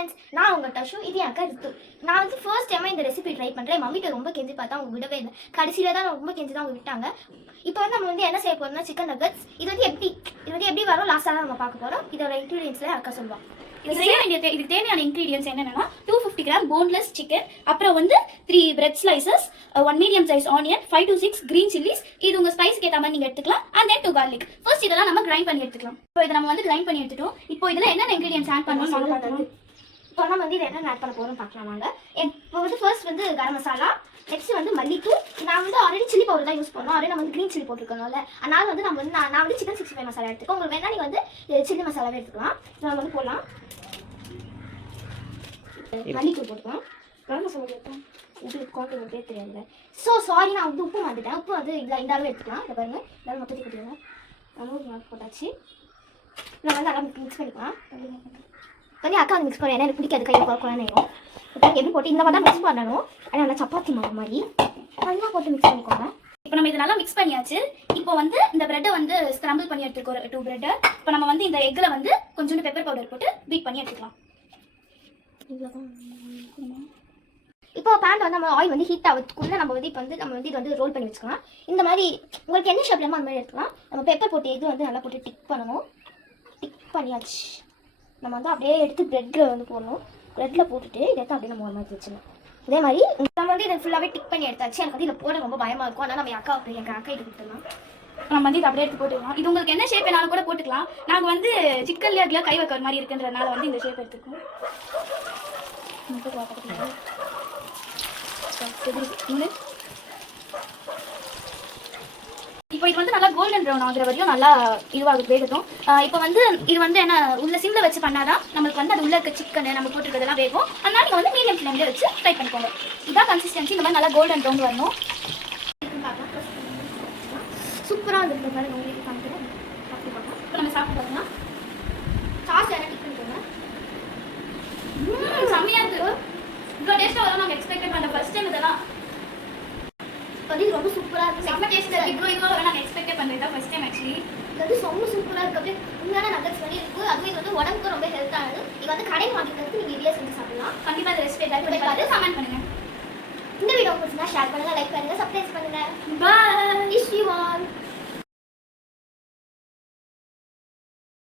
Friends, நான் உங்கள் டஷு. இது என் அக்கா ரித்து. நான் வந்து ஃபர்ஸ்ட் டைமாக இந்த ரெசிபி ட்ரை பண்ணுறேன். மம்மிட்ட ரொம்ப கெஞ்சி பார்த்தா அவங்க விடவே இல்லை. கடைசியில் தான் ரொம்ப கெஞ்சி தான் அவங்க விட்டாங்க. இப்போ வந்து நம்ம வந்து என்ன செய்ய போகிறோம்னா சிக்கன் நகட்ஸ். இது வந்து எப்படி வரும் லாஸ்ட்டாக தான் நம்ம பார்க்க போகிறோம். இதோட இன்க்ரீடியன்ஸ்லாம் அக்கா சொல்லுவாள். இது செய்ய வேண்டிய இதுக்கு தேவையான இன்க்ரீடியன்ஸ் என்னென்னா 250 கிராம் போன்லெஸ் சிக்கன், அப்புறம் வந்து 3 bread slices, 1 medium size onion, 5 to 6 green chillies. இது உங்கள் ஸ்பைஸ்க்கு ஏற்ற மாதிரி நீங்கள் எடுத்துக்கலாம். And then 2 garlic. ஃபர்ஸ்ட் இதெல்லாம் நம்ம கிரைண்ட் பண்ணி எடுத்துக்கலாம். இப்போ இதை நம்ம வந்து கிரைண்ட் பண்ணி எடுத்துட்டோம். இப்போ இதில் என்னென்ன இன்க்ரீடியன்ஸ் ஆட் பண்ணணும் இப்போ நம்ம வந்து இதை என்ன ஆட் பண்ண போகிறோம் பார்க்கலாம் வாங்க. இப்போ வந்து ஃபர்ஸ்ட் வந்து கரம் மசாலா, நெக்ஸ்ட் வந்து மல்லித்தூள். நான் வந்து ஆல்ரெடி சில்லி பவுடர் தான் யூஸ் பண்ணோம். ஆல்ரெடி நம்ம வந்து க்ரீன் சில்லி போட்டிருக்கனால அதனால வந்து நான் வந்து சிக்கன் 65 மசாலா எடுத்துக்கோம். உங்களுக்கு வேணா நீங்கள் வந்து சில்லி மசாலாவே எடுத்துக்கலாம். நம்ம வந்து போடலாம். மல்லித்தூள் போட்டுக்கலாம். கரம் மசாலா போட்டோம். இது குவான்டிட்டி தெரியாது. ஸோ சாரி, நான் வந்து உப்பு மாட்டுட்டேன். உப்பு வந்து இந்த அளவு எடுத்துக்கலாம். இதை பாருங்கள், எல்லாரும் மொத்தத்தை கொட்டிடுங்க. அளவு போட்டாச்சு. நான் வந்து நல்லா மிக்ஸ் பண்ணிக்கலாம். பண்ணி அக்கா வந்து மிக்ஸ் பண்ண எனக்கு பிடிக்காது, கையில் குழந்தையும் இப்போ எப்படி போட்டு இந்த மாதிரி தான் மிக்ஸ் பண்ணணும். ஆனால் நல்லா சப்பாத்தி மாவு மாதிரி நல்லா போட்டு மிக்ஸ் பண்ணிக்கோங்க. இப்போ நம்ம இதை நல்லா மிக்ஸ் பண்ணியாச்சு. இப்போ வந்து இந்த பிரெட்டை வந்து ஸ்க்ரம்பிள் பண்ணி எடுத்துக்கோ 2 பிரெட்டை. இப்போ நம்ம வந்து இந்த எக்கில் வந்து கொஞ்சோண்டு பெப்பர் பவுடர் போட்டு பீட் பண்ணி எடுத்துக்கலாம். இப்போ பேன் வந்து நம்ம ஆயில் வந்து ஹீட் ஆகிறதுக்குள்ளே நம்ம வந்து இது வந்து ரோல் பண்ணி வச்சுக்கலாம். இந்த மாதிரி உங்களுக்கு என்ன ஷேப்லேயுமோ அந்த மாதிரி எடுத்துக்கலாம். நம்ம பெப்பர் போட்டு எக் வந்து நல்லா போட்டு டிக் பண்ணணும். டிக் பண்ணியாச்சு. நம்ம வந்து அப்படியே எடுத்து ப்ரெட்டில் வந்து போடணும். ப்ரெட்டில் போட்டுட்டு இதை எடுத்து அப்படியே நம்ம ஒரு மாதிரி வச்சுக்கலாம். இதே மாதிரி நம்ம வந்து இதை ஃபுல்லாகவே டிக் பண்ணி எடுத்தாச்சு. எனக்கு வந்து இதில் போட ரொம்ப பயமாக இருக்கும். அதனால் நம்ம எங்கள் அக்கா இது கொடுத்துடலாம். நம்ம வந்து இதை அப்படியே எடுத்து போட்டுக்கலாம். இது உங்களுக்கு என்ன ஷேப் வேணாலும் கூட போட்டுக்கலாம். நாங்கள் வந்து சிக்கன் லேக்கில் கை வைக்கிற மாதிரி இருக்குன்றதுனால வந்து இந்த ஷேப் எடுத்துக்கோம். இப்போ இது வந்து நல்லா கோல்டன் ப்ரௌன் ஆகுற வரையும் நல்லா இதுவாக வேகட்டும். இப்போ வந்து இது வந்து என்ன உள்ள சிம்ல வச்சு பண்ணாதான் நம்மளுக்கு வந்து அது உள்ள இருக்க சிக்கன் நம்ம போட்டுருக்கிறதெல்லாம் வேகும். அதனால நீங்கள் வந்து மீடியம் ஃப்ளேம்ல வச்சு ஃப்ரை பண்ணிக்கோங்க. இதான் கன்சிஸ்டன்சி. இந்த மாதிரி நல்லா கோல்டன் ப்ரௌன் வரணும். சூப்பராக வந்து பாருங்க, உங்களுக்கு காமிக்கிறேன். இப்போ நம்ம சாப்பிட்டு பார்த்தோம்னா சாஸ் எல்லாம் டிக் பண்ணிக்கோங்க. செம்மையாக இருக்குது. இவ்வளோ டேஸ்ட்டாக வரும் நாங்கள் எக்ஸ்பெக்ட் பண்ண ஃபர்ஸ்ட் டைம் இதெல்லாம் அது ரொம்ப சூப்பராக இருக்குது. செம்ம டேஸ்ட்டாக இருக்குது. இவ்வளோ இதுவாக நாங்கள் எக்ஸ்பெக்ட் பண்ணுறது தான் ஃபர்ஸ்ட் டைம் ஆக்சுவலி. இது வந்து ரொம்ப சூப்பராக இருக்குது. அப்படியே உண்மையான நகட்ஸ் பண்ணி இருக்குது. அதுவும் இது வந்து உடம்புக்கு ரொம்ப ஹெல்த்தானது. இது வந்து கடையில் வாங்கிக்கிறதுக்கு நீங்கள் இதிலே செஞ்சு சாப்பிடலாம். கண்டிப்பாக இந்த ரெசிபி ட்ரை பண்ணி பார்த்து கமெண்ட் பண்ணுங்கள். இந்த வீடியோ பிடிச்சிருந்தா ஷேர் பண்ணுங்கள், லைக் பண்ணுங்கள், சப்ஸ்கிரைப் பண்ணுங்கள். பாய். இஷ் யூ ஆல்.